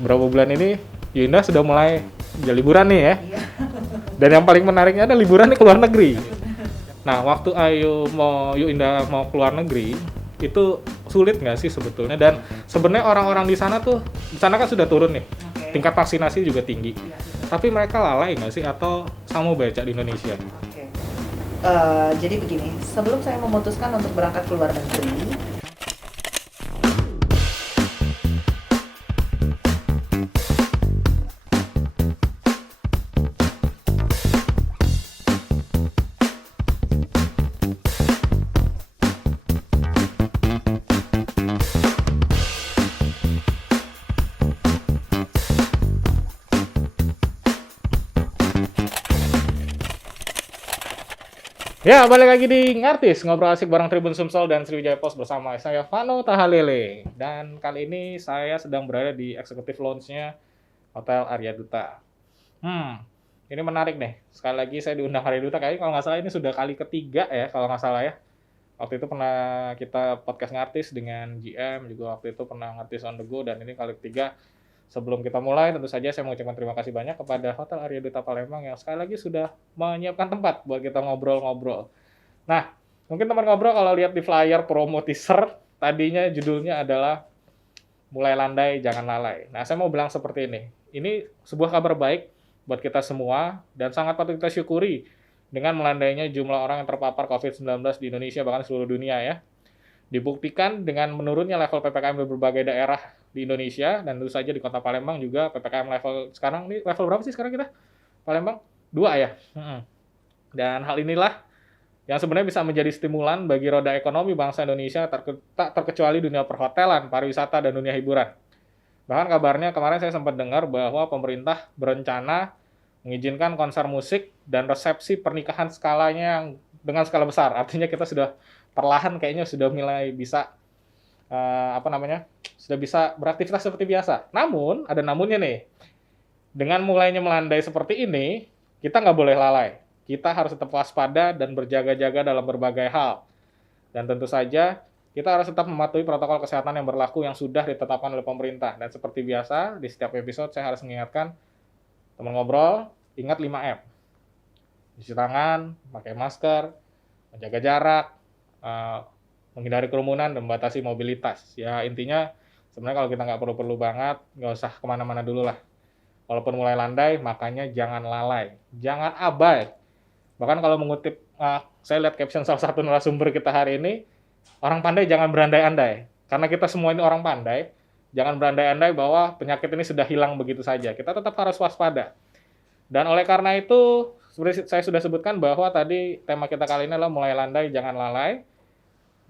Berapa bulan ini Yunda sudah mulai liburan nih ya. Iya. Dan yang paling menariknya ada liburan nih ke luar negeri. Nah, waktu Yunda mau keluar negeri, itu sulit nggak sih sebetulnya? Dan sebenarnya orang-orang di sana kan sudah turun nih, tingkat vaksinasi juga tinggi. Iya. Tapi mereka lalai nggak sih atau sama baca di Indonesia? Oke. Jadi begini, sebelum saya memutuskan untuk berangkat ke luar negeri, Ya, balik lagi di Ngartis, ngobrol asik bareng Tribun Sumsel dan Sriwijaya Post bersama saya Vano Tahalele. Dan kali ini saya sedang berada di Executive Lounge-nya Hotel Arya Duta. Ini menarik nih. Sekali lagi saya diundang Arya Duta, kayaknya kalau nggak salah ini sudah kali ketiga ya, kalau nggak salah ya. Waktu itu pernah kita podcast Ngartis dengan GM, juga waktu itu pernah Ngartis on the go, dan ini kali ketiga. Sebelum kita mulai, tentu saja saya mengucapkan terima kasih banyak kepada Hotel Arya Duta Palembang yang sekali lagi sudah menyiapkan tempat buat kita ngobrol-ngobrol. Nah, mungkin teman ngobrol kalau lihat di flyer promo teaser, tadinya judulnya adalah Mulai Landai, Jangan Lalai. Nah, saya mau bilang seperti ini. Ini sebuah kabar baik buat kita semua dan sangat patut kita syukuri dengan melandainya jumlah orang yang terpapar COVID-19 di Indonesia bahkan seluruh dunia ya. Dibuktikan dengan menurunnya level PPKM di berbagai daerah di Indonesia dan tentu saja di Kota Palembang juga PPKM level sekarang ini level berapa sih sekarang kita? Palembang 2 ya. Dan hal inilah yang sebenarnya bisa menjadi stimulan bagi roda ekonomi bangsa Indonesia tak terkecuali dunia perhotelan, pariwisata dan dunia hiburan. Bahkan kabarnya kemarin saya sempat dengar bahwa pemerintah berencana mengizinkan konser musik dan resepsi pernikahan skalanya yang dengan skala besar. Artinya kita sudah perlahan kayaknya sudah mulai bisa sudah bisa beraktivitas seperti biasa. Namun ada namunnya nih. Dengan mulainya melandai seperti ini, kita nggak boleh lalai. Kita harus tetap waspada dan berjaga-jaga dalam berbagai hal. Dan tentu saja kita harus tetap mematuhi protokol kesehatan yang berlaku yang sudah ditetapkan oleh pemerintah. Dan seperti biasa di setiap episode saya harus mengingatkan teman ngobrol, ingat 5M. Cuci tangan, pakai masker, menjaga jarak, menghindari kerumunan dan membatasi mobilitas. Ya intinya sebenarnya kalau kita nggak perlu-perlu banget, nggak usah kemana-mana dulu lah. Walaupun mulai landai, makanya jangan lalai, jangan abai. Bahkan kalau mengutip, saya lihat caption salah satu narasumber kita hari ini, orang pandai jangan berandai-andai. Karena kita semua ini orang pandai, jangan berandai-andai bahwa penyakit ini sudah hilang begitu saja. Kita tetap harus waspada. Dan oleh karena itu, seperti saya sudah sebutkan bahwa tadi tema kita kali ini adalah mulai landai, jangan lalai.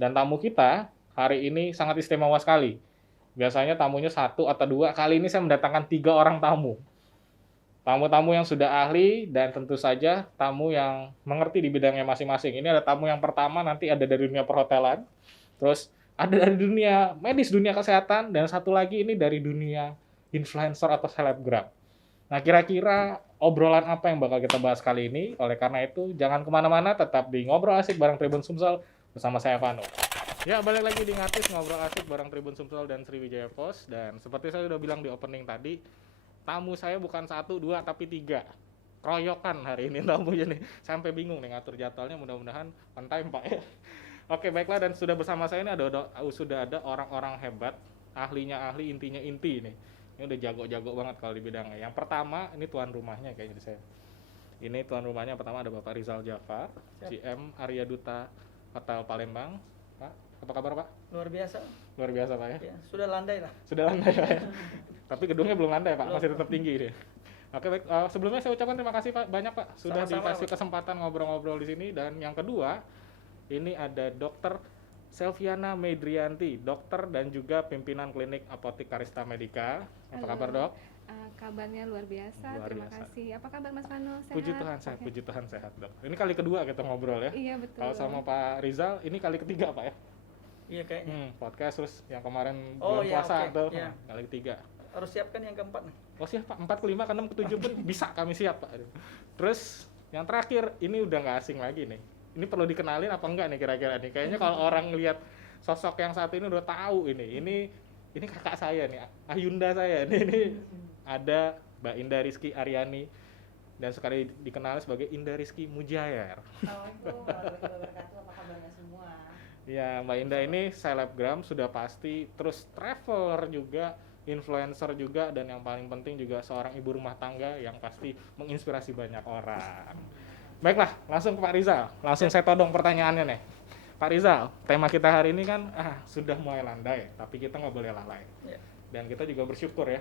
Dan tamu kita hari ini sangat istimewa sekali. Biasanya tamunya 1 atau 2, kali ini saya mendatangkan 3 orang tamu. Tamu-tamu yang sudah ahli dan tentu saja tamu yang mengerti di bidangnya masing-masing. Ini ada tamu yang pertama, nanti ada dari dunia perhotelan, terus ada dari dunia medis, dunia kesehatan, dan satu lagi ini dari dunia influencer atau selebgram. Nah, kira-kira obrolan apa yang bakal kita bahas kali ini? Oleh karena itu, jangan kemana-mana, tetap di Ngobrol Asik bareng Tribun Sumsel bersama saya Vano. Ya, balik lagi di Ngartis, Ngobrol Asik bareng Tribun Sumsel dan Sriwijaya Post. Dan seperti saya sudah bilang di opening tadi, tamu saya bukan 1, 2, tapi 3. Keroyokan hari ini tamunya nih. Sampai bingung nih ngatur jadwalnya, mudah-mudahan on time Pak ya. Oke, baiklah, dan sudah bersama saya ini sudah ada orang-orang hebat, ahlinya ahli, intinya inti nih. Ini udah jago-jago banget kalau di bidangnya. Yang pertama, ini tuan rumahnya kayaknya di saya. Ini tuan rumahnya pertama ada Bapak Rizal Jafar, GM Arya Duta Hotel Palembang. Pak, apa kabar Pak? luar biasa. Luar biasa Pak ya? Ya, sudah landai lah. Sudah landai Pak ya? Tapi gedungnya belum landai Pak, masih tetap tinggi dia. Oke baik, sebelumnya saya ucapkan terima kasih Pak, banyak Pak sudah Sama-sama, dikasih kesempatan ngobrol-ngobrol di sini. Dan yang kedua, ini ada Dr. Selviana Medrianti, dokter dan juga pimpinan klinik Apotik Karista Medika. Apa kabar Dok? Kabarnya luar biasa, Luar terima biasa. kasih. Apa kabar Mas Vano? Sehat? Puji Tuhan sehat, Oke. puji Tuhan sehat Dok. Ini kali kedua kita ngobrol ya. Iya betul. Kalau sama Pak Rizal, ini kali ketiga Pak ya? Iya kayaknya. Podcast terus yang kemarin Oh, bulan iya, puasa oke. tuh, Iya. kali ketiga. Harus siapkan yang keempat nih. Oh siap Pak, 4 ke 5 ke 6 ke 7 pun bisa kami siap Pak. Terus yang terakhir, ini udah nggak asing lagi nih. Ini perlu dikenalin apa enggak nih kira-kira nih? Kayaknya kalau orang lihat sosok yang satu ini udah tahu ini. Ini ini kakak saya nih, Ayunda saya ini ada Mbak Indah Rizky Aryani dan sekali dikenal sebagai Indah Rizky Mujair. Assalamualaikum warahmatullahi wabarakatuh. Apa kabarnya semua? Ya, Mbak Indah ini selebgram sudah pasti, terus traveler juga, influencer juga, dan yang paling penting juga seorang ibu rumah tangga yang pasti menginspirasi banyak orang. Baiklah, langsung ke Pak Rizal. Langsung saya todong pertanyaannya nih. Pak Rizal, tema kita hari ini kan sudah mulai landai, tapi kita nggak boleh lalai. Ya. Dan kita juga bersyukur ya.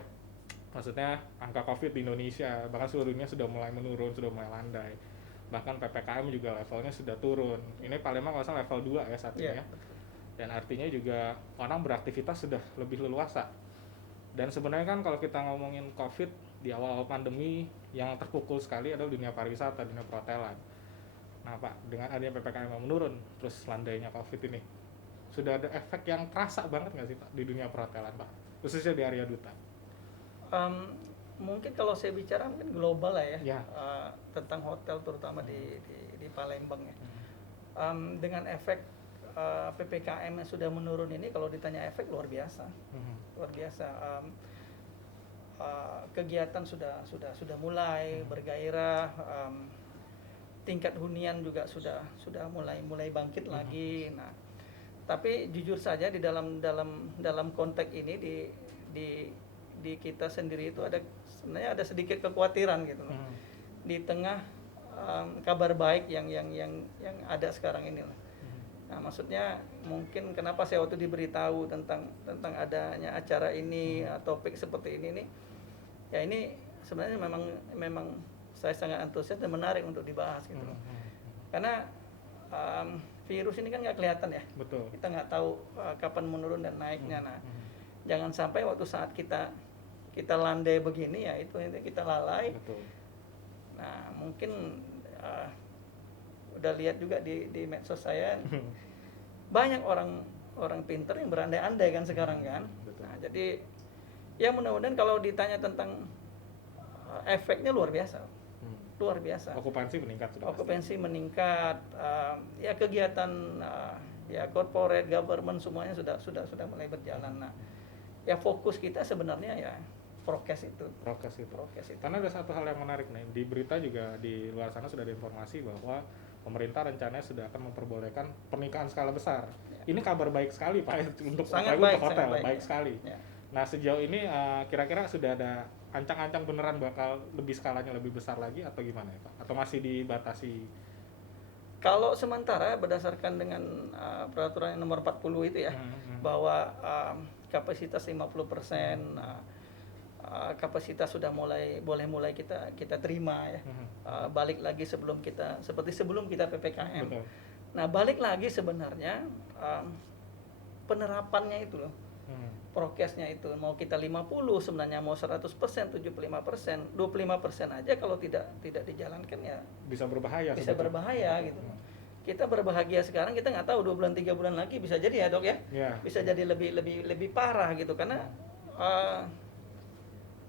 Maksudnya angka COVID di Indonesia, bahkan seluruh dunia sudah mulai menurun, sudah mulai landai. Bahkan PPKM juga levelnya sudah turun. Ini Palembang kalau salah level 2 ya saat ini ya. Dan artinya juga orang beraktivitas sudah lebih leluasa. Dan sebenarnya kan kalau kita ngomongin COVID di awal pandemi, yang terpukul sekali adalah dunia pariwisata, dunia perhotelan. Nah Pak, dengan adanya PPKM yang menurun, terus landainya COVID ini, sudah ada efek yang terasa banget nggak sih Pak di dunia perhotelan Pak? Khususnya di area duta. Mungkin kalau saya bicara mungkin global lah ya, Ya. tentang hotel terutama di Palembang ya. Dengan efek PPKM yang sudah menurun ini, kalau ditanya efek luar biasa, luar biasa. Kegiatan sudah mulai bergairah, tingkat hunian juga sudah mulai bangkit lagi. Nah, tapi jujur saja di dalam konteks ini di kita sendiri itu sebenarnya ada sedikit kekhawatiran gitu loh. Di tengah kabar baik yang ada sekarang ini lah. Nah, maksudnya mungkin kenapa saya waktu diberitahu tentang adanya acara ini atau topik seperti ini nih, ya ini sebenarnya memang saya sangat antusias dan menarik untuk dibahas gitu loh. Karena virus ini kan nggak kelihatan ya. Betul. Kita nggak tahu kapan menurun dan naiknya. Nah, jangan sampai waktu saat kita landai begini ya itu kita lalai. Betul. Nah, mungkin udah lihat juga di medsos saya banyak orang pinter yang berandai-andai kan sekarang kan. Betul. Nah, jadi ya mudah-mudahan kalau ditanya tentang efeknya luar biasa. Luar biasa. Okupansi meningkat sudah Okupansi meningkat, ya kegiatan ya corporate government semuanya sudah mulai berjalan. Nah, ya fokus kita sebenarnya ya prokes itu. Prokes itu. Prokes itu. Karena ada satu hal yang menarik nih, di berita juga di luar sana sudah ada informasi bahwa pemerintah rencananya sudah akan memperbolehkan pernikahan skala besar. Ya. Ini kabar baik sekali Pak untuk Sangat apalagi baik, untuk hotel, sangat baik, baik ya. sekali. Ya. Nah sejauh ini kira-kira sudah ada ancang-ancang beneran bakal lebih skalanya lebih besar lagi atau gimana ya Pak? Atau masih dibatasi? Kalau sementara berdasarkan dengan peraturan nomor 40 itu ya, bahwa kapasitas 50%, kapasitas sudah boleh mulai kita terima ya. Balik lagi seperti sebelum kita PPKM. Betul. Nah, balik lagi sebenarnya penerapannya itu loh. Prokesnya itu mau kita 50 sebenarnya mau 100%, 75%, 25% aja kalau tidak dijalankan ya Bisa berbahaya. bisa sebetulnya. berbahaya gitu. Kita berbahagia sekarang, kita nggak tahu 2 bulan 3 bulan lagi bisa jadi ya dok ya. Ya. Bisa jadi lebih parah gitu karena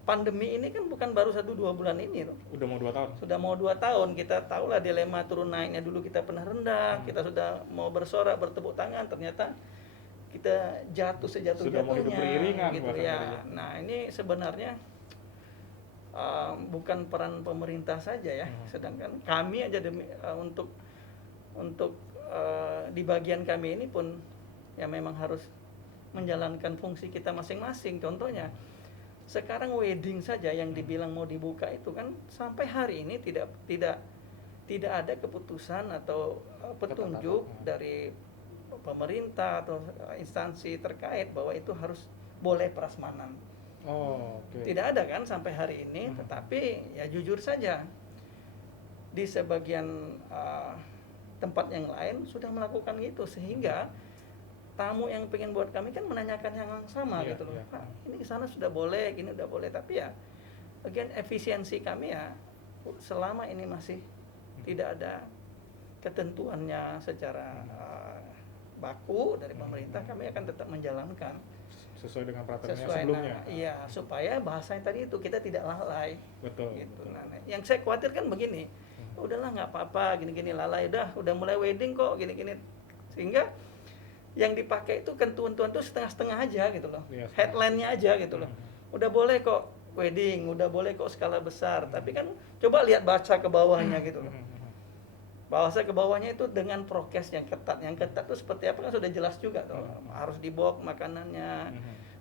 pandemi ini kan bukan baru 1-2 bulan ini loh. Udah mau 2 tahun. Sudah mau 2 tahun, kita tahulah dilema turun naiknya dulu kita pernah rendah, kita sudah mau bersorak bertepuk tangan, ternyata kita jatuh Sudah mau hidup beriringan, gitu bahkan ya. tadi ya. Nah ini sebenarnya bukan peran pemerintah saja ya, sedangkan kami aja untuk di bagian kami ini pun ya memang harus menjalankan fungsi kita masing-masing. Contohnya sekarang wedding saja yang dibilang mau dibuka itu kan sampai hari ini tidak ada keputusan atau petunjuk dari pemerintah atau instansi terkait bahwa itu harus boleh prasmanan. Oh, oke. Tidak ada kan sampai hari ini, tetapi ya jujur saja di sebagian tempat yang lain sudah melakukan itu sehingga tamu yang pengen buat kami kan menanyakan yang sama Iya, gitu loh. iya. Pak, ini di sana sudah boleh, ini udah boleh, tapi ya bagian efisiensi kami ya selama ini masih tidak ada ketentuannya secara baku dari pemerintah, kami akan tetap menjalankan Sesuai dengan peraturan sesuai sebelumnya. iya, supaya bahasanya tadi itu kita tidak lalai. Betul. Gitu. Betul. Nah, yang saya khawatir kan begini, udahlah nggak apa-apa, gini-gini lalai, udah mulai wedding kok, gini-gini, sehingga yang dipakai itu ketentuan-ketentuan tuh setengah-setengah aja gitu loh. Iya, Headline-nya aja gitu loh. Udah boleh kok wedding, udah boleh kok skala besar, tapi kan coba lihat baca ke bawahnya gitu loh. Bahasa ke bawahnya itu dengan prokes yang ketat. Yang ketat itu seperti apa kan sudah jelas juga tuh. Harus dibawa makanannya,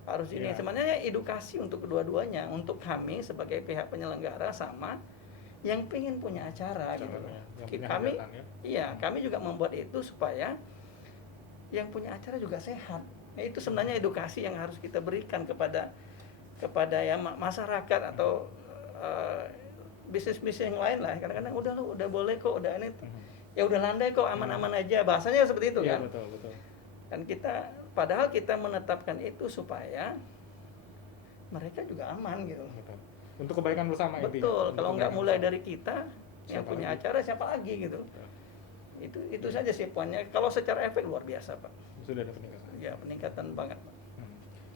harus ini. Iya. Sebenarnya edukasi untuk kedua-duanya, untuk kami sebagai pihak penyelenggara sama yang pengen punya acara gitu loh. Yang punya Kami hajatan, ya. iya, kami juga membuat itu supaya yang punya acara juga sehat. Nah, itu sebenarnya edukasi yang harus kita berikan kepada ya masyarakat atau bisnis-bisnis yang lain lah. Kadang-kadang udah lu udah boleh kok, udah ini ya udah landai kok, aman-aman aja. Bahasanya seperti itu Iya, kan. betul. Dan kita padahal kita menetapkan itu supaya mereka juga aman gitu. Gitu. Untuk kebaikan bersama intinya. Betul, Untuk kalau nggak kebaikan mulai bersama. dari kita yang Siapa punya lagi? acara siapa lagi gitu. Itu saja sih poinnya. Kalau secara efek luar biasa, Pak. Sudah ada peningkatan. Ya, peningkatan banget, Pak.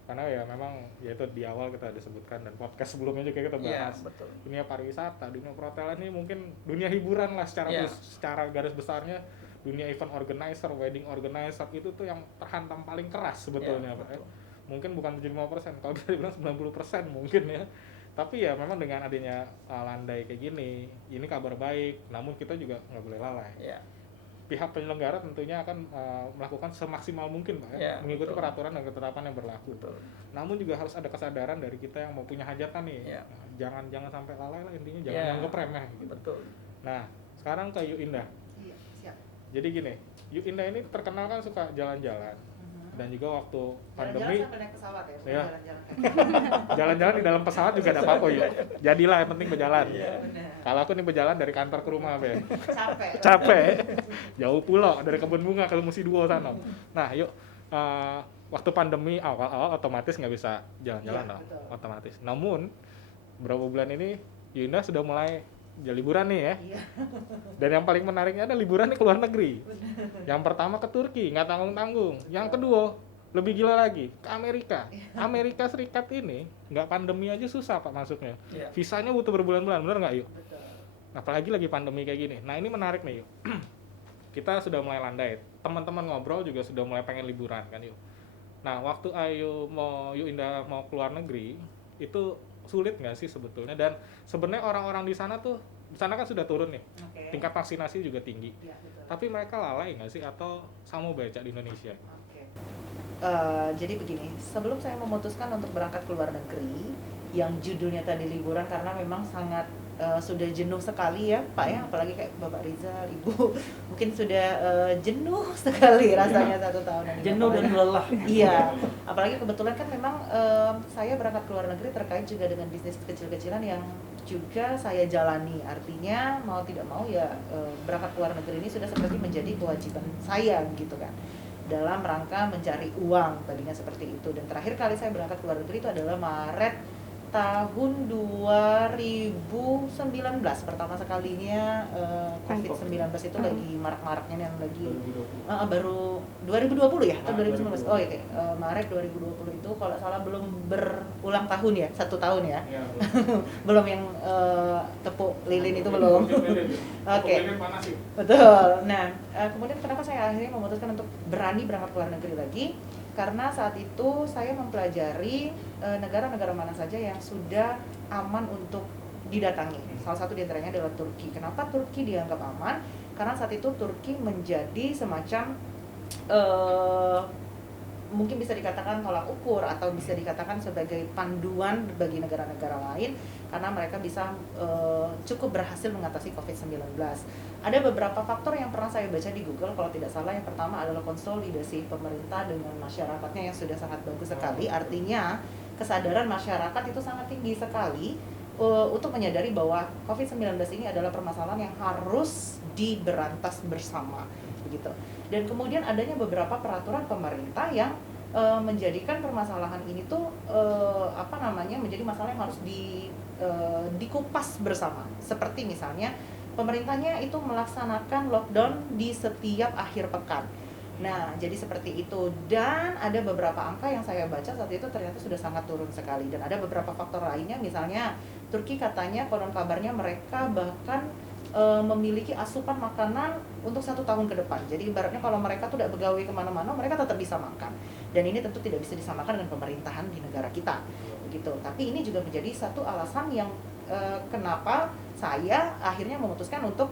Karena ya memang ya itu di awal kita disebutkan dan podcast sebelumnya juga kita Iya, bahas betul. dunia pariwisata, dunia perhotelan ini mungkin dunia hiburan lah secara Iya. secara garis besarnya. Dunia event organizer, wedding organizer itu tuh yang terhantam paling keras sebetulnya, Iya, Pak. betul. Mungkin bukan 75%, kalau bisa dibilang 90% mungkin ya. Tapi ya memang dengan adanya landai kayak gini, ini kabar baik, namun kita juga nggak boleh lalai. Ya, Pihak penyelenggara tentunya akan melakukan semaksimal mungkin, Pak, Ya, mengikuti betul. peraturan dan ketetapan yang berlaku. betul. Namun juga harus ada kesadaran dari kita yang mau punya hajatan nih. Ya. Nah, jangan sampai lalai lah intinya, jangan Ya. anggap remeh gitu. Betul. Nah, sekarang ke Yu Indah. Iya, siap. Jadi gini, Yu Indah ini terkenal kan suka jalan-jalan. Dan juga waktu pandemi Jalan-jalan sampai naik pesawat ya, bukan Iya. jalan-jalan kaki. jalan-jalan di dalam pesawat juga ada apa-apa ya. Jadilah yang penting berjalan. Iya. Benar. Kalau aku nih berjalan dari kantor ke rumah, Be. Capek. Capek. Jauh pulau dari kebun bunga ke Musi Duo sana. Nah, yuk waktu pandemi awal-awal otomatis nggak bisa jalan-jalan Iya, dong. betul. Otomatis. Namun beberapa bulan ini Yunda sudah mulai liburan nih ya. Iya. Dan yang paling menariknya ada liburan nih ke luar negeri. Yang pertama ke Turki, nggak tanggung-tanggung. Yang kedua, lebih gila lagi, ke Amerika. Amerika Serikat ini nggak pandemi aja susah Pak masuknya. Iya. Visanya butuh berbulan-bulan, bener nggak yuk? Betul. Apalagi lagi pandemi kayak gini. Nah ini menarik nih yuk. Kita sudah mulai landai. Teman-teman ngobrol juga sudah mulai pengen liburan kan yuk. Nah waktu Yu Indah mau keluar negeri, itu sulit nggak sih sebetulnya? Dan sebenarnya orang-orang di sana kan sudah turun nih. Oke. Tingkat vaksinasi juga tinggi. Iya, betul. Tapi mereka lalai nggak sih atau sama baca di Indonesia? Oke. Jadi begini, sebelum saya memutuskan untuk berangkat ke luar negeri, yang judulnya tadi liburan karena memang sangat sudah jenuh sekali ya Pak ya, apalagi kayak Bapak Rizal, Ibu mungkin sudah jenuh sekali rasanya 1 tahun ini. Jenuh dan lelah. Iya, apalagi kebetulan kan memang saya berangkat ke luar negeri terkait juga dengan bisnis kecil-kecilan yang juga saya jalani. Artinya mau tidak mau ya berangkat ke luar negeri ini sudah seperti menjadi kewajiban saya gitu kan, dalam rangka mencari uang tadinya seperti itu. Dan terakhir kali saya berangkat ke luar negeri itu adalah Maret tahun 2019, pertama sekalinya COVID-19 itu lagi marak-maraknya, yang lagi 2020. baru 2020 ya atau Maret 2019. Oh iya, Maret 2020 itu kalau salah belum berulang tahun ya, 1 tahun ya. Ya, Belum yang tepuk lilin itu belum. Oke. Lilin panas sih. Betul. Nah, kemudian kenapa saya akhirnya memutuskan untuk berani berangkat ke luar negeri lagi? Karena saat itu saya mempelajari negara-negara mana saja yang sudah aman untuk didatangi. Salah satu diantaranya adalah Turki. Kenapa Turki dianggap aman? Karena saat itu Turki menjadi semacam mungkin bisa dikatakan tolak ukur atau bisa dikatakan sebagai panduan bagi negara-negara lain, karena mereka bisa cukup berhasil mengatasi COVID-19. Ada beberapa faktor yang pernah saya baca di Google, kalau tidak salah yang pertama adalah konsolidasi pemerintah dengan masyarakatnya yang sudah sangat bagus sekali. Artinya kesadaran masyarakat itu sangat tinggi sekali untuk menyadari bahwa COVID-19 ini adalah permasalahan yang harus diberantas bersama begitu. Dan kemudian adanya beberapa peraturan pemerintah yang menjadikan permasalahan ini tuh menjadi masalah yang harus dikupas bersama. Seperti misalnya pemerintahnya itu melaksanakan lockdown di setiap akhir pekan. Nah, jadi seperti itu. Dan ada beberapa angka yang saya baca saat itu ternyata sudah sangat turun sekali. Dan ada beberapa faktor lainnya, misalnya Turki katanya konon kabarnya mereka bahkan memiliki asupan makanan untuk 1 tahun ke depan. Jadi ibaratnya kalau mereka tuh tidak begawe kemana-mana, mereka tetap bisa makan. Dan ini tentu tidak bisa disamakan dengan pemerintahan di negara kita, begitu. Tapi ini juga menjadi satu alasan yang kenapa saya akhirnya memutuskan untuk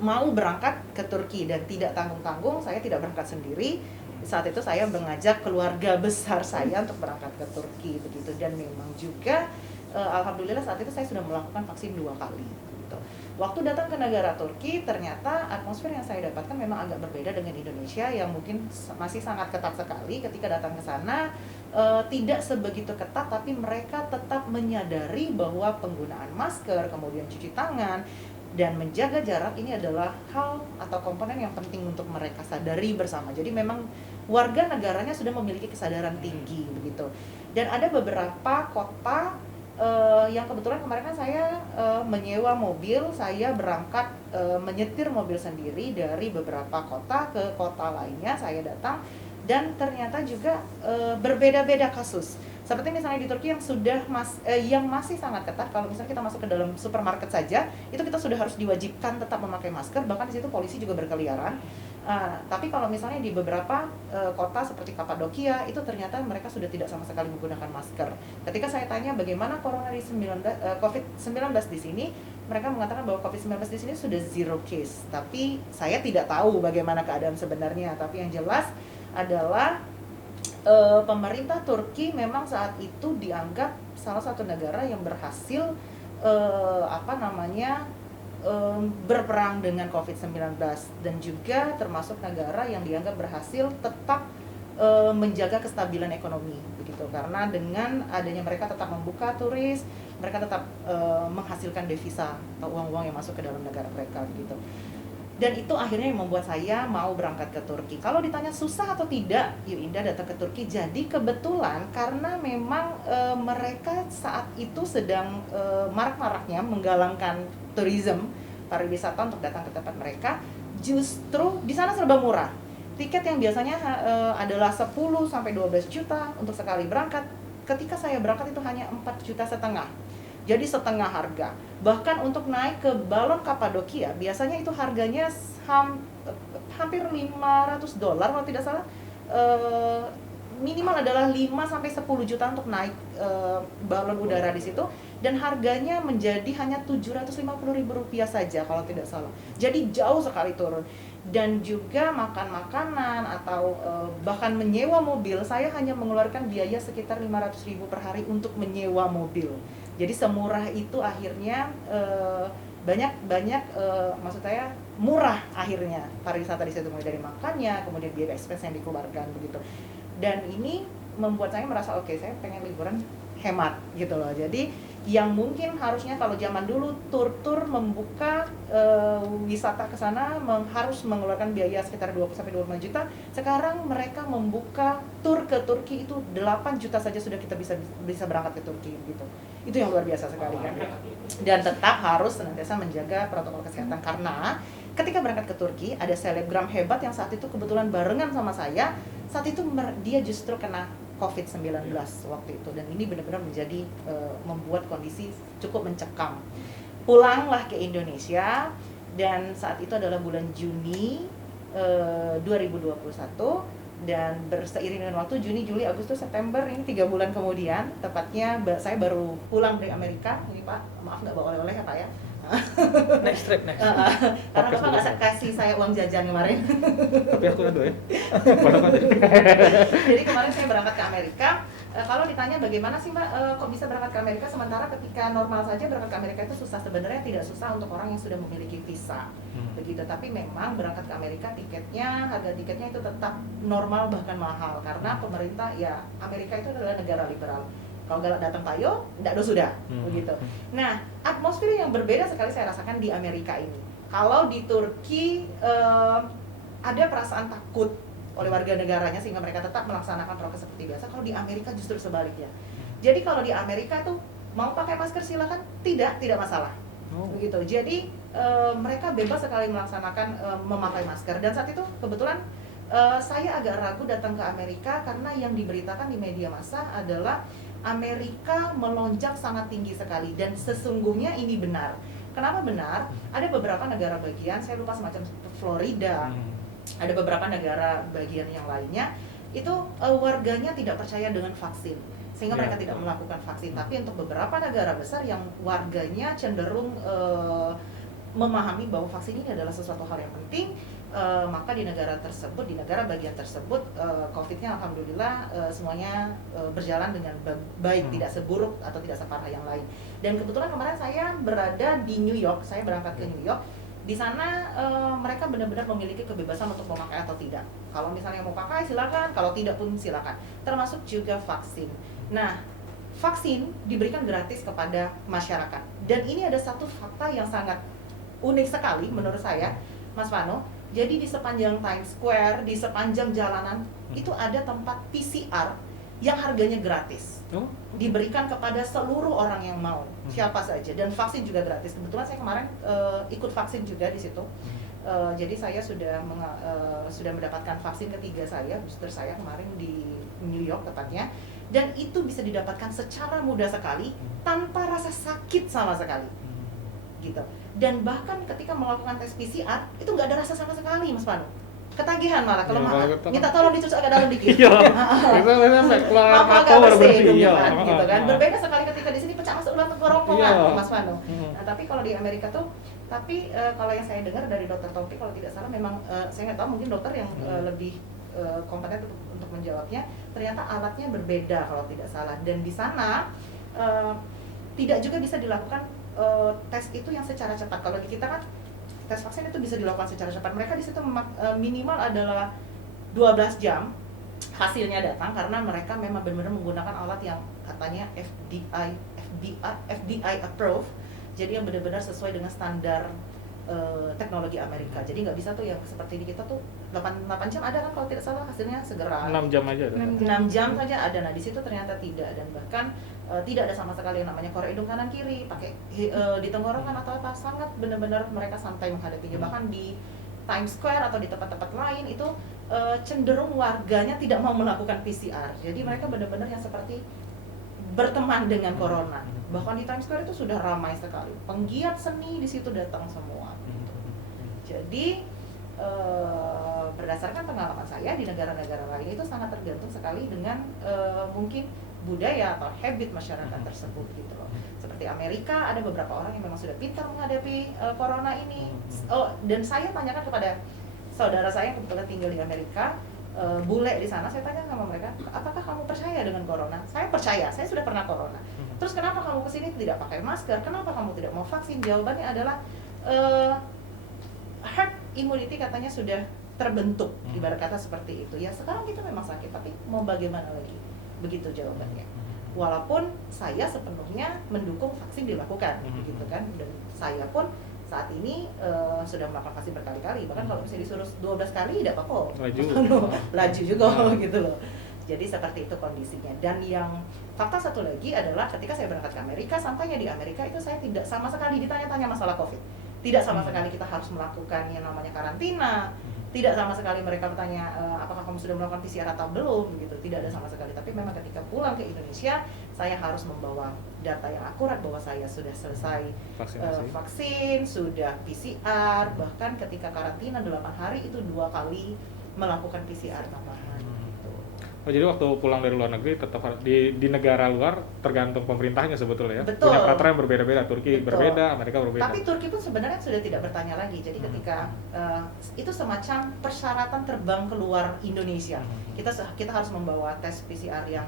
mau berangkat ke Turki, dan tidak tanggung-tanggung saya tidak berangkat sendiri. Saat itu saya mengajak keluarga besar saya untuk berangkat ke Turki, begitu. Dan memang juga alhamdulillah saat itu saya sudah melakukan vaksin 2 kali. Gitu. Waktu datang ke negara Turki, ternyata atmosfer yang saya dapatkan memang agak berbeda dengan Indonesia yang mungkin masih sangat ketat sekali. Ketika datang ke sana, tidak sebegitu ketat, tapi mereka tetap menyadari bahwa penggunaan masker, kemudian cuci tangan, dan menjaga jarak ini adalah hal atau komponen yang penting untuk mereka sadari bersama. Jadi memang warga negaranya sudah memiliki kesadaran tinggi, begitu. Dan ada beberapa kota yang kebetulan kemarin kan saya menyewa mobil, saya berangkat menyetir mobil sendiri dari beberapa kota ke kota lainnya, saya datang, dan ternyata juga berbeda-beda kasus. Seperti misalnya di Turki yang masih sangat ketat, kalau misalnya kita masuk ke dalam supermarket saja, itu kita sudah harus diwajibkan tetap memakai masker, bahkan di situ polisi juga berkeliaran. Tapi kalau misalnya di beberapa kota seperti Kapadokia, itu ternyata mereka sudah tidak sama sekali menggunakan masker. Ketika saya tanya bagaimana COVID-19 di sini, mereka mengatakan bahwa COVID-19 di sini sudah 0 case. Tapi saya tidak tahu bagaimana keadaan sebenarnya. Tapi yang jelas adalah pemerintah Turki memang saat itu dianggap salah satu negara yang berhasil berperang dengan COVID-19, dan juga termasuk negara yang dianggap berhasil tetap menjaga kestabilan ekonomi, begitu. Karena dengan adanya mereka tetap membuka turis, mereka tetap menghasilkan devisa atau uang-uang yang masuk ke dalam negara mereka, begitu. Dan itu akhirnya yang membuat saya mau berangkat ke Turki. Kalau ditanya susah atau tidak, yuk Indah datang ke Turki. Jadi kebetulan karena memang mereka saat itu sedang marak-maraknya menggalangkan tourism, pariwisata untuk datang ke tempat mereka, justru di sana serba murah. Tiket yang biasanya adalah 10 sampai 12 juta untuk sekali berangkat, ketika saya berangkat itu hanya 4,5 juta. Jadi setengah harga. Bahkan untuk naik ke balon Kapadokia, biasanya itu harganya hampir $500 kalau tidak salah. Minimal adalah 5 sampai 10 juta untuk naik balon udara di situ, dan harganya menjadi hanya Rp750.000 saja kalau tidak salah. Jadi jauh sekali turun. Dan juga makan makanan atau bahkan menyewa mobil, saya hanya mengeluarkan biaya sekitar 500.000 per hari untuk menyewa mobil. Jadi semurah itu akhirnya banyak maksud saya murah akhirnya pariwisata di situ, mulai dari makannya, kemudian biaya expense yang dikeluarkan, begitu. Dan ini membuat saya merasa oke, saya pengen liburan hemat gitu loh. Jadi yang mungkin harusnya kalau zaman dulu tur membuka wisata ke sana harus mengeluarkan biaya sekitar 20 sampai 25 juta, sekarang mereka membuka tur ke Turki itu 8 juta saja sudah kita bisa berangkat ke Turki gitu. Itu yang luar biasa sekali kan. Dan tetap harus senantiasa menjaga protokol kesehatan, karena ketika berangkat ke Turki ada selebgram hebat yang saat itu kebetulan barengan sama saya. Saat itu dia justru kena COVID-19 waktu itu, dan ini benar-benar menjadi membuat kondisi cukup mencekam. Pulanglah ke Indonesia, dan saat itu adalah bulan Juni 2021, dan berseiring dengan waktu Juni, Juli, Agustus, September, ini 3 bulan kemudian tepatnya saya baru pulang dari Amerika. Ini Pak, maaf nggak bawa oleh-oleh ya Pak ya. Next trip. Karena Bapak nggak kasih saya uang jajan kemarin. Tapi aku ada ya. Jadi kemarin saya berangkat ke Amerika. Kalau ditanya bagaimana sih Mbak kok bisa berangkat ke Amerika, sementara ketika normal saja berangkat ke Amerika itu susah. Sebenarnya tidak susah untuk orang yang sudah memiliki visa, begitu. Tapi memang berangkat ke Amerika harga tiketnya itu tetap normal bahkan mahal, karena pemerintah ya Amerika itu adalah negara liberal. Kalau galak datang payo, tidak ada sudah, begitu. Nah, atmosfer yang berbeda sekali saya rasakan di Amerika ini. Kalau di Turki ada perasaan takut oleh warga negaranya sehingga mereka tetap melaksanakan prokes seperti biasa. Kalau di Amerika justru sebaliknya. Jadi kalau di Amerika tuh mau pakai masker silakan, tidak masalah, begitu. Jadi mereka bebas sekali melaksanakan memakai masker. Dan saat itu kebetulan saya agak ragu datang ke Amerika, karena yang diberitakan di media massa adalah Amerika melonjak sangat tinggi sekali, dan sesungguhnya ini benar. Kenapa benar? Ada beberapa negara bagian, saya lupa semacam Florida, ada beberapa negara bagian yang lainnya itu warganya tidak percaya dengan vaksin sehingga mereka tidak melakukan vaksin. Tapi untuk beberapa negara besar yang warganya cenderung memahami bahwa vaksin ini adalah sesuatu hal yang penting, maka di negara tersebut, di negara bagian tersebut, COVID-nya alhamdulillah semuanya berjalan dengan baik, tidak seburuk atau tidak separah yang lain. Dan kebetulan kemarin saya berada di New York, saya berangkat ke New York. Di sana mereka benar-benar memiliki kebebasan untuk memakai atau tidak. Kalau misalnya mau pakai silakan, kalau tidak pun silakan. Termasuk juga vaksin. Nah, vaksin diberikan gratis kepada masyarakat. Dan ini ada satu fakta yang sangat unik sekali menurut saya, Mas Vano. Jadi di sepanjang Times Square, di sepanjang jalanan itu ada tempat PCR yang harganya gratis. Diberikan kepada seluruh orang yang mau, siapa saja, dan vaksin juga gratis. Kebetulan saya kemarin ikut vaksin juga di situ. Jadi saya sudah mendapatkan vaksin ketiga saya, booster saya kemarin di New York tepatnya. Dan itu bisa didapatkan secara mudah sekali tanpa rasa sakit sama sekali. Gitu. Dan bahkan ketika melakukan tes PCR itu nggak ada rasa sama sekali, Mas Panu. Ketagihan malah, kelemahan. Minta tolong dicucuk agak dalam dikit. Iya. Itu sampai keluar mata baru bersih. Gitu kan. Berbeda sekali ketika di sini pecah masuk ulang kerongkongan, Mas Panu. Nah, tapi kalau di Amerika tuh, kalau yang saya dengar dari Dokter Taufik kalau tidak salah memang saya nggak tahu, mungkin dokter yang lebih kompeten untuk menjawabnya. Ternyata alatnya berbeda kalau tidak salah. Dan di sana tidak juga bisa dilakukan tes itu yang secara cepat. Kalau di kita kan tes vaksin itu bisa dilakukan secara cepat. Mereka di situ minimal adalah 12 jam hasilnya datang karena mereka memang benar-benar menggunakan alat yang katanya FBI approved. Jadi yang benar-benar sesuai dengan standar teknologi Amerika. Jadi nggak bisa tuh yang seperti di kita tuh 8 jam ada kan kalau tidak salah hasilnya segera. 6 jam aja. 6 jam saja ada. Nah, di situ ternyata tidak, dan bahkan tidak ada sama sekali yang namanya korek hidung kanan kiri, pakai di tenggorokan atau apa, sangat benar-benar mereka santai menghadapinya. Bahkan di Times Square atau di tempat-tempat lain itu cenderung warganya tidak mau melakukan PCR. Jadi mereka benar-benar yang seperti berteman dengan corona. Bahkan di Times Square itu sudah ramai sekali. Penggiat seni di situ datang semua. Gitu. Jadi berdasarkan pengalaman saya di negara-negara lain itu sangat tergantung sekali dengan mungkin budaya atau habit masyarakat tersebut gitu loh. Seperti Amerika ada beberapa orang yang memang sudah pintar menghadapi corona ini. Dan saya tanyakan kepada saudara saya yang kebetulan tinggal di Amerika, bule di sana, saya tanya sama mereka, apakah kamu percaya dengan corona? Saya percaya, saya sudah pernah corona. Terus kenapa kamu kesini tidak pakai masker? Kenapa kamu tidak mau vaksin? Jawabannya adalah herd immunity katanya sudah terbentuk, ibarat kata seperti itu. Ya sekarang kita memang sakit, tapi mau bagaimana lagi? Begitu jawabannya. Walaupun saya sepenuhnya mendukung vaksin dilakukan, gitu kan. Dan saya pun saat ini sudah melakukan vaksin berkali-kali. Bahkan kalau misalnya disuruh 12 kali tidak apa-apa. Laju juga gitu loh. Jadi seperti itu kondisinya. Dan yang fakta satu lagi adalah ketika saya berangkat ke Amerika, sampainya di Amerika itu saya tidak sama sekali ditanya-tanya masalah COVID. Tidak sama sekali kita harus melakukan yang namanya karantina. Tidak sama sekali mereka bertanya apakah kamu sudah melakukan PCR atau belum gitu. Tidak ada sama sekali. Tapi memang ketika pulang ke Indonesia, saya harus membawa data yang akurat bahwa saya sudah selesai vaksin, sudah PCR, bahkan ketika karantina 8 hari itu 2 kali melakukan PCR tambahan. Oh, jadi waktu pulang dari luar negeri tetap di negara luar tergantung pemerintahnya sebetulnya ya. Betul. Punya peraturan yang berbeda-beda. Turki Betul. Berbeda, Amerika berbeda. Tapi Turki pun sebenarnya sudah tidak bertanya lagi. Jadi ketika itu semacam persyaratan terbang keluar Indonesia. Kita harus membawa tes PCR yang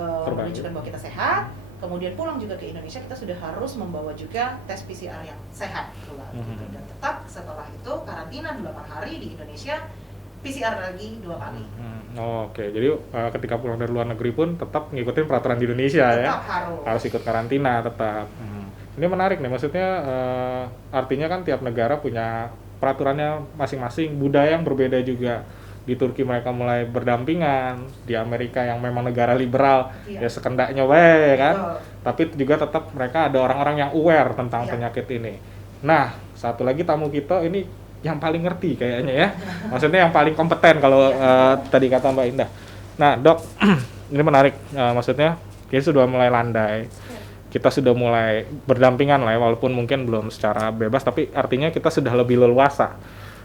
menunjukkan bahwa kita sehat. Kemudian pulang juga ke Indonesia kita sudah harus membawa juga tes PCR yang sehat keluar. Gitu. Dan tetap setelah itu karantina 8 hari di Indonesia, PCR lagi 2 kali. Oke. Jadi ketika pulang dari luar negeri pun tetap ngikutin peraturan di Indonesia Tetap ya. harus Ikut karantina tetap. Ini menarik nih, maksudnya artinya kan tiap negara punya peraturannya masing-masing, budaya yang berbeda juga. Di Turki mereka mulai berdampingan, di Amerika yang memang negara liberal ya sekendaknya wae kan. Tapi juga tetap mereka ada orang-orang yang aware tentang penyakit ini. Nah, satu lagi tamu kita ini yang paling ngerti kayaknya ya. Maksudnya yang paling kompeten kalau tadi kata Mbak Indah. Nah, Dok, ini menarik. Maksudnya kita sudah mulai landai. kita sudah mulai berdampingan lah ya, walaupun mungkin belum secara bebas, tapi artinya kita sudah lebih leluasa.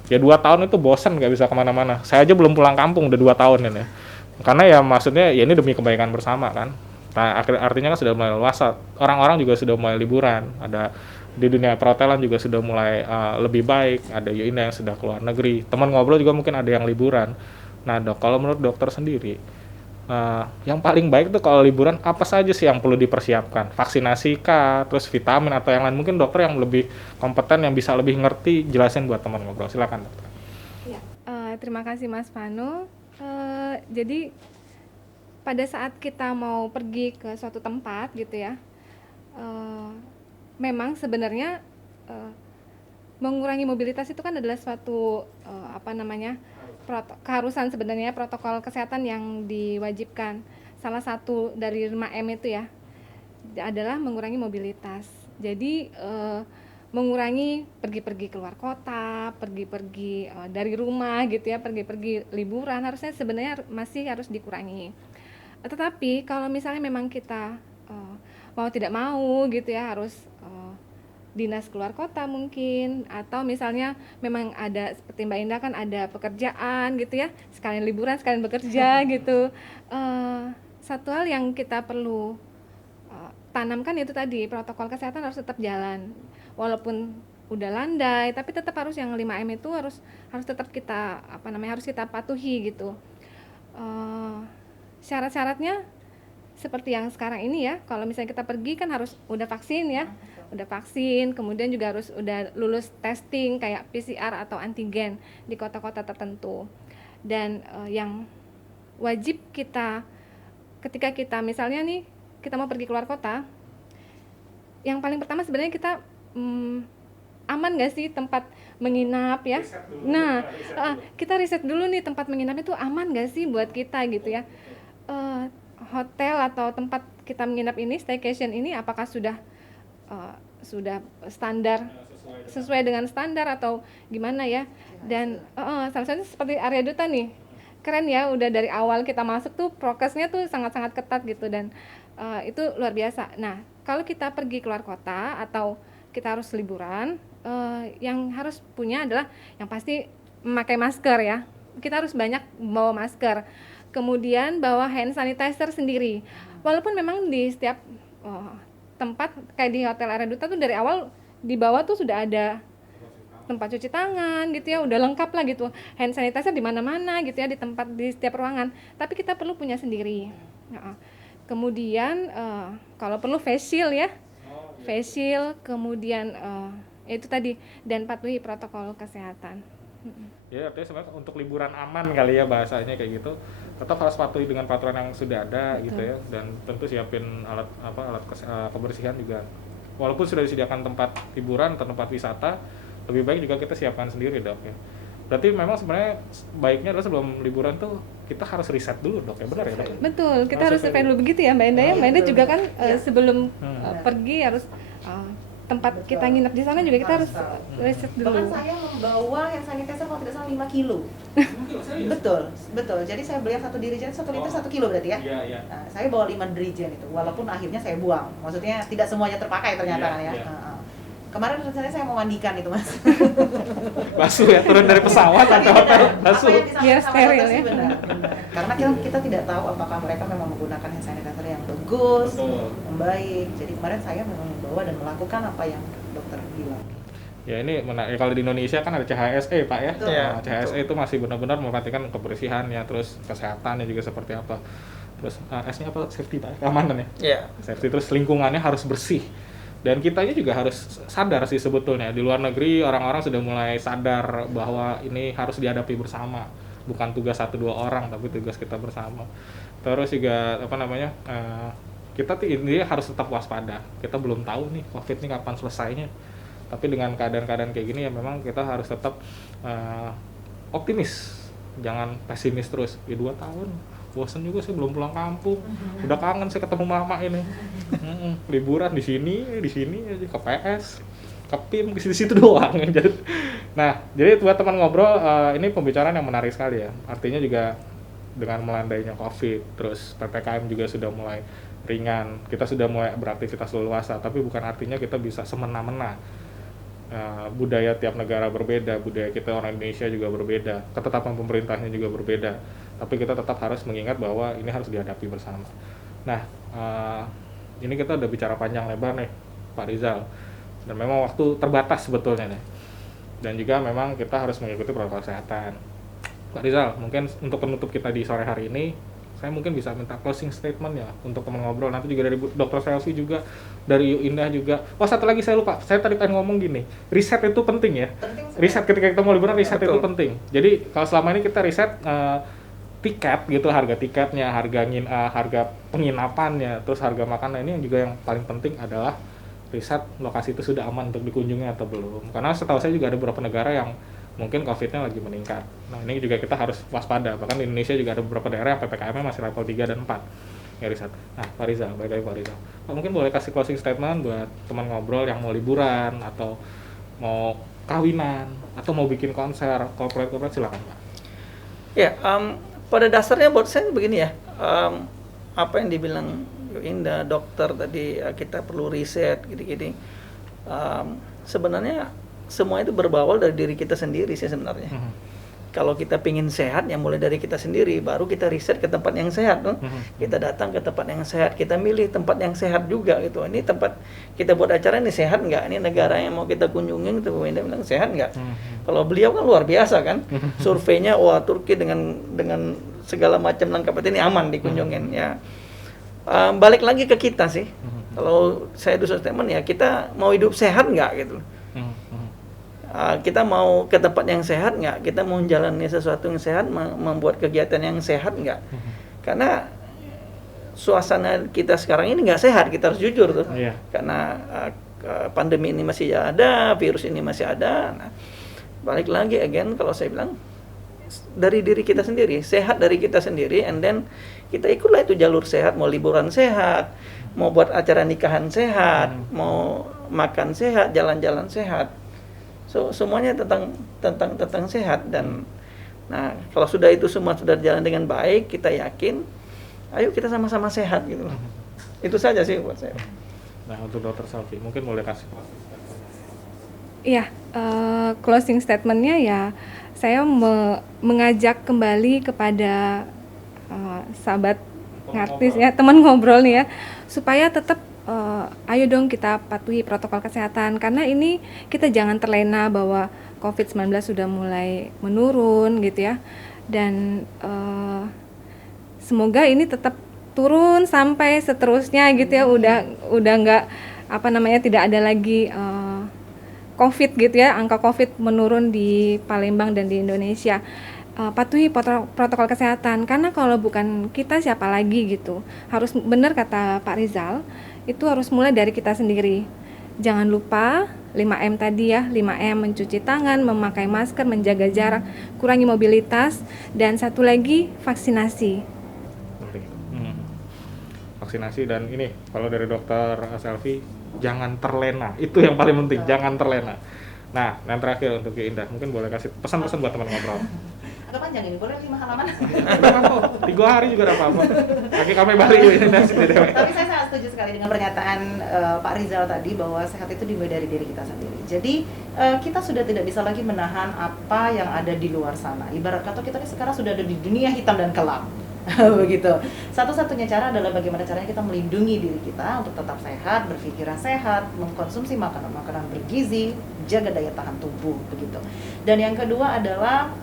Ya 2 tahun itu bosan nggak bisa kemana-mana. Saya aja belum pulang kampung udah 2 tahun ini. Karena ya maksudnya ya ini demi kebaikan bersama kan. Nah artinya kan sudah mulai leluasa. Orang-orang juga sudah mulai liburan. Ada di dunia perhotelan juga sudah mulai lebih baik. Ada Yuinda yang sudah keluar negeri. Teman ngobrol juga mungkin ada yang liburan. Nah dok, kalau menurut dokter sendiri, yang paling baik tuh kalau liburan apa saja sih yang perlu dipersiapkan? Vaksinasi kah, terus vitamin atau yang lain? Mungkin dokter yang lebih kompeten, yang bisa lebih ngerti, jelasin buat teman ngobrol. Silakan dokter. Ya, terima kasih Mas Vano. Jadi pada saat kita mau pergi ke suatu tempat gitu ya, memang sebenarnya mengurangi mobilitas itu kan adalah suatu keharusan sebenarnya, protokol kesehatan yang diwajibkan. Salah satu dari 5M itu ya adalah mengurangi mobilitas. Jadi mengurangi pergi-pergi keluar kota, pergi-pergi dari rumah gitu ya, pergi-pergi liburan, harusnya sebenarnya masih harus dikurangi. Tetapi kalau misalnya memang kita mau tidak mau gitu ya, harus dinas keluar kota mungkin, atau misalnya memang ada seperti Mbak Indah kan ada pekerjaan gitu ya, sekalian liburan sekalian bekerja gitu. Satu hal yang kita perlu tanamkan itu tadi, protokol kesehatan harus tetap jalan walaupun udah landai, tapi tetap harus yang 5M itu harus tetap kita harus kita patuhi gitu. Syarat-syaratnya seperti yang sekarang ini ya, kalau misalnya kita pergi kan harus udah vaksin ya, udah vaksin, kemudian juga harus udah lulus testing kayak PCR atau antigen di kota-kota tertentu. Dan yang wajib kita ketika kita misalnya nih kita mau pergi keluar kota, yang paling pertama sebenarnya kita aman nggak sih tempat menginap ya? Nah, kita riset dulu nih tempat menginap itu aman nggak sih buat kita gitu ya? Hotel atau tempat kita menginap ini, staycation ini, apakah sudah standar, sesuai dengan standar atau gimana ya? Dan salah satunya seperti Arya Duta nih, keren ya, udah dari awal kita masuk tuh prokesnya tuh sangat-sangat ketat gitu, dan itu luar biasa. Nah, kalau kita pergi keluar kota atau kita harus liburan, yang harus punya adalah yang pasti memakai masker ya. Kita harus banyak bawa masker. Kemudian bawa hand sanitizer sendiri. Walaupun memang di setiap tempat kayak di Hotel Arya Duta tuh dari awal di bawah tuh sudah ada tempat cuci tangan gitu ya, udah lengkap lah gitu. Hand sanitizer di mana-mana gitu ya, di tempat di setiap ruangan. Tapi kita perlu punya sendiri. Kemudian kalau perlu face shield ya. Face shield, kemudian itu tadi, dan patuhi protokol kesehatan. Ya artinya sebenarnya untuk liburan aman kali ya bahasanya kayak gitu, tetap harus patuhi dengan peraturan yang sudah ada. Betul. Gitu ya, dan tentu siapin alat kebersihan juga. Walaupun sudah disediakan tempat hiburan atau tempat wisata, lebih baik juga kita siapkan sendiri dok ya. Berarti memang sebenarnya baiknya adalah sebelum liburan tuh kita harus riset dulu dok ya, benar ya dok? Betul, kita harus survei dulu begitu ya Mbak Indah ya. Mbak Indah juga kan sebelum pergi harus tempat kita nginep di sana juga kita harus riset dulu. Bahkan saya membawa hand sanitizer kalau tidak salah 5 kilo. Betul. Jadi saya beli yang 1 dirijen 1 liter 1 kilo berarti ya. Iya. Nah, saya bawa 5 dirijen itu, walaupun akhirnya saya buang. Maksudnya tidak semuanya terpakai ternyata kan ya. Kemarin rencananya saya mau mandikan itu mas. Basuh ya, turun dari pesawat atau basuh. Biar steril ya. Benar. Karena kita tidak tahu apakah mereka memang menggunakan hand sanitizer yang bagus, yang baik. Jadi kemarin saya memang membawa dan melakukan apa yang dokter bilang. Ya ini menarik, kalau di Indonesia kan ada CHSE Pak ya. Nah, CHSE itu masih benar-benar memperhatikan kebersihannya, terus kesehatannya juga seperti apa. Terus S-nya apa? Safety Pak, keamanan ya. Iya. Safety, terus lingkungannya harus bersih. Dan kitanya juga harus sadar sih sebetulnya, di luar negeri orang-orang sudah mulai sadar bahwa ini harus dihadapi bersama, bukan tugas 1-2 orang tapi tugas kita bersama. Terus juga kita ini harus tetap waspada. Kita belum tahu nih COVID ini kapan selesainya, tapi dengan keadaan-keadaan kayak gini ya memang kita harus tetap optimis, jangan pesimis terus. 2 tahun bosan juga sih, belum pulang kampung, udah kangen saya ketemu mama ini. Liburan di sini aja, ke PS, ke PIM, di situ doang. Jadi buat teman ngobrol, ini pembicaraan yang menarik sekali ya. Artinya juga dengan melandainya COVID, terus PPKM juga sudah mulai ringan, kita sudah mulai beraktivitas leluasa, tapi bukan artinya kita bisa semena-mena. Budaya tiap negara berbeda, budaya kita orang Indonesia juga berbeda, ketetapan pemerintahnya juga berbeda, tapi kita tetap harus mengingat bahwa ini harus dihadapi bersama. Nah, ini kita udah bicara panjang lebar nih Pak Rizal, dan memang waktu terbatas sebetulnya nih, dan juga memang kita harus mengikuti protokol kesehatan. Pak Rizal, mungkin untuk penutup kita di sore hari ini, saya mungkin bisa minta closing statement ya untuk teman ngobrol, nanti juga dari Dr. Selvi juga, dari Yu Indah juga. Oh, satu lagi saya lupa, saya tadi pengen ngomong gini, riset itu penting ya. Riset ketika kita mau liburan, riset itu penting. Jadi kalau selama ini kita riset tiket gitu, harga tiketnya, harga penginapannya, terus harga makanan, ini yang juga yang paling penting adalah riset lokasi itu sudah aman untuk dikunjungi atau belum. Karena setahu saya juga ada beberapa negara yang mungkin COVID-nya lagi meningkat. Nah, ini juga kita harus waspada. Bahkan di Indonesia juga ada beberapa daerah yang PPKM-nya masih level 3 dan 4. Ya, riset. Nah, Pak Rizal, balik lagi Pak Rizal. Pak, mungkin boleh kasih closing statement buat teman ngobrol yang mau liburan, atau mau kawinan, atau mau bikin konser, corporate, silakan Pak. Ya, pada dasarnya buat saya begini ya, apa yang dibilang Indah, dokter tadi, kita perlu riset, gini-gini. Sebenarnya semua itu berbawal dari diri kita sendiri sih sebenarnya. Kalau kita pingin sehat, ya mulai dari kita sendiri, baru kita riset ke tempat yang sehat. Kita datang ke tempat yang sehat, kita milih tempat yang sehat juga gitu. Ini tempat kita buat acara ini sehat nggak? Ini negara yang mau kita kunjungin, itu Indah bilang sehat nggak? Kalau beliau kan luar biasa kan, surveinya wah Turki dengan segala macam lengkap ini aman dikunjungin ya. Balik lagi ke kita sih. Kalau saya dosen statement ya, kita mau hidup sehat nggak gitu. Kita mau ke tempat yang sehat nggak? Kita mau menjalani sesuatu yang sehat, membuat kegiatan yang sehat nggak? Karena suasana kita sekarang ini nggak sehat, kita harus jujur tuh. Karena pandemi ini masih ada, virus ini masih ada. Nah, balik lagi again, kalau saya bilang dari diri kita sendiri, sehat dari kita sendiri, and then kita ikutlah itu jalur sehat, mau liburan sehat, mau buat acara nikahan sehat, mau makan sehat, jalan-jalan sehat. So, semuanya tentang sehat. Dan nah, kalau sudah itu semua sudah jalan dengan baik, kita yakin, ayo kita sama-sama sehat gitu loh. Itu saja sih buat saya. Nah, untuk Dr. Selvi, mungkin boleh kasih Iya, closing statement-nya ya, saya mengajak kembali kepada sahabat ngartis ya, teman ngobrol nih ya, supaya tetap ayo dong kita patuhi protokol kesehatan, karena ini kita jangan terlena bahwa COVID-19 sudah mulai menurun gitu ya, dan semoga ini tetap turun sampai seterusnya gitu ya, udah nggak tidak ada lagi COVID gitu ya, angka COVID menurun di Palembang dan di Indonesia. Patuhi protokol kesehatan, karena kalau bukan kita siapa lagi gitu. Harus benar kata Pak Rizal, itu harus mulai dari kita sendiri. Jangan lupa 5M tadi ya, 5M, mencuci tangan, memakai masker, menjaga jarak, kurangi mobilitas, dan satu lagi vaksinasi. Vaksinasi, dan ini kalau dari Dr. Selvi, jangan terlena, itu yang paling penting, jangan terlena. Nah, yang terakhir untuk Indah, mungkin boleh kasih pesan-pesan buat teman ngobrol. Agak panjang ini, boleh 5 halaman? 3 hari juga tidak apa-apa. Kaki kami balik ini. Tapi saya sangat setuju sekali dengan pernyataan Pak Rizal tadi, bahwa sehat itu dimulai dari diri kita sendiri. Jadi kita sudah tidak bisa lagi menahan apa yang ada di luar sana. Ibarat kata kita ini sekarang sudah ada di dunia hitam dan kelam. Begitu. Satu-satunya cara adalah bagaimana caranya kita melindungi diri kita untuk tetap sehat, berpikiran sehat, mengkonsumsi makanan-makanan bergizi, jaga daya tahan tubuh, begitu. Dan yang kedua adalah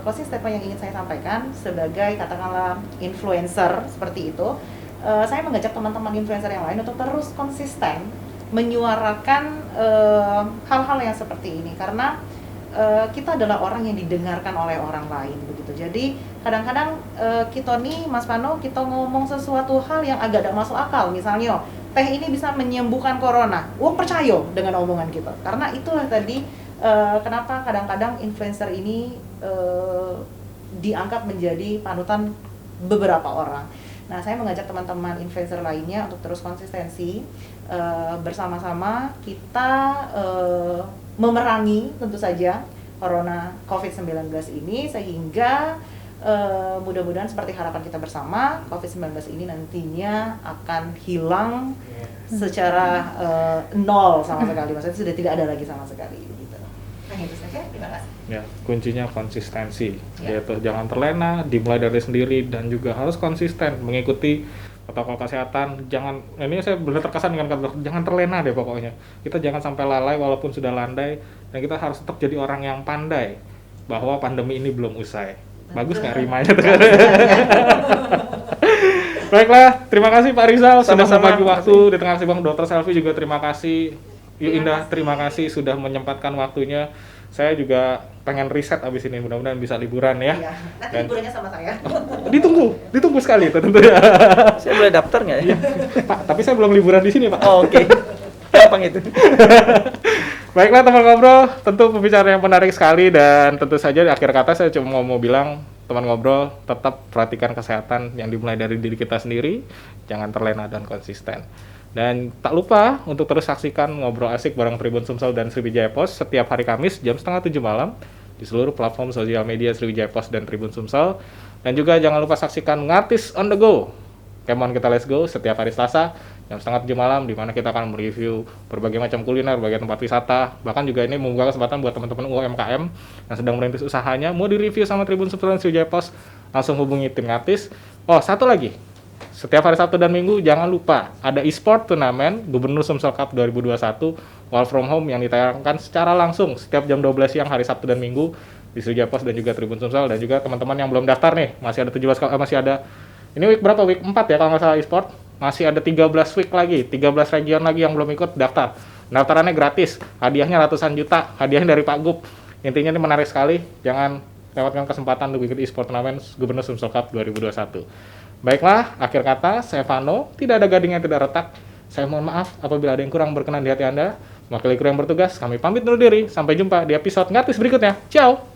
closing statement yang ingin saya sampaikan sebagai katakanlah influencer seperti itu. Saya mengajak teman-teman influencer yang lain untuk terus konsisten menyuarakan hal-hal yang seperti ini, karena kita adalah orang yang didengarkan oleh orang lain, begitu. Jadi kadang-kadang kita nih, Mas Pano, kita ngomong sesuatu hal yang agak tidak masuk akal, misalnya teh ini bisa menyembuhkan corona, percaya dengan omongan kita, karena itulah tadi kenapa kadang-kadang influencer ini diangkat menjadi panutan beberapa orang. Nah, saya mengajak teman-teman influencer lainnya untuk terus konsistensi, bersama-sama kita memerangi tentu saja corona COVID-19 ini, sehingga mudah-mudahan seperti harapan kita bersama, COVID-19 ini nantinya akan hilang secara nol sama sekali, maksudnya sudah tidak ada lagi sama sekali gitu. Nah itu saja, terima kasih. Ya, kuncinya konsistensi, Ya. yaitu jangan terlena, dimulai dari sendiri dan juga harus konsisten mengikuti protokol kesehatan. Jangan, ini saya benar terkesan dengan kata jangan terlena deh pokoknya. Kita jangan sampai lalai walaupun sudah landai, dan kita harus tetap jadi orang yang pandai bahwa pandemi ini belum usai. Bagus nggak rimanya tuh? Baiklah, terima kasih Pak Rizal sudah Sama-sama. berbagi waktu di tengah sibuk. Dr. Selvi juga terima kasih. Yuk Indah, terima kasih sudah menyempatkan waktunya. Saya juga pengen riset abis ini, mudah-mudahan bisa liburan ya. Iya, nanti Dan- liburannya sama saya. Ditunggu sekali itu tentunya. Saya boleh daftar nggak ya? Pak, tapi saya belum liburan di sini Pak. Oh, oke. Gampang itu. Baiklah teman ngobrol, tentu pembicaraan yang menarik sekali dan tentu saja di akhir kata saya cuma mau bilang teman ngobrol tetap perhatikan kesehatan yang dimulai dari diri kita sendiri, jangan terlena dan konsisten. Dan tak lupa untuk terus saksikan ngobrol asik bareng Tribun Sumsel dan Sriwijaya Post setiap hari Kamis jam 6:30 malam di seluruh platform sosial media Sriwijaya Post dan Tribun Sumsel. Dan juga jangan lupa saksikan Ngartis on the Go. Come on kita let's go setiap hari Selasa jam 6:30 malam, di mana kita akan mereview berbagai macam kuliner, berbagai tempat wisata. Bahkan juga ini membuka kesempatan buat teman-teman UMKM yang sedang merintis usahanya mau direview sama Tribun Sumsel dan Sriwijaya Post, langsung hubungi tim Ngartis. Oh, satu lagi. Setiap hari Sabtu dan Minggu jangan lupa ada e-sport turnamen Gubernur Sumsel Cup 2021 Work from Home yang ditayangkan secara langsung setiap jam 12 siang hari Sabtu dan Minggu di Sriwijaya Post dan juga Tribun Sumsel. Dan juga teman-teman yang belum daftar nih, masih ada 17 masih ada ini week berapa? Week 4 ya kalau nggak salah e-sport. Masih ada 13 week lagi, 13 region lagi yang belum ikut daftar. Daftarannya gratis, hadiahnya ratusan juta, hadiahnya dari Pak Gub. Intinya ini menarik sekali, jangan lewatkan kesempatan untuk ikut e-sport turnamen Gubernur Sumsel Cup 2021. Baiklah, akhir kata, saya Vano, tidak ada gading yang tidak retak. Saya mohon maaf apabila ada yang kurang berkenan di hati Anda. Mewakili kru yang bertugas, kami pamit undur diri. Sampai jumpa di episode Ngartis berikutnya. Ciao!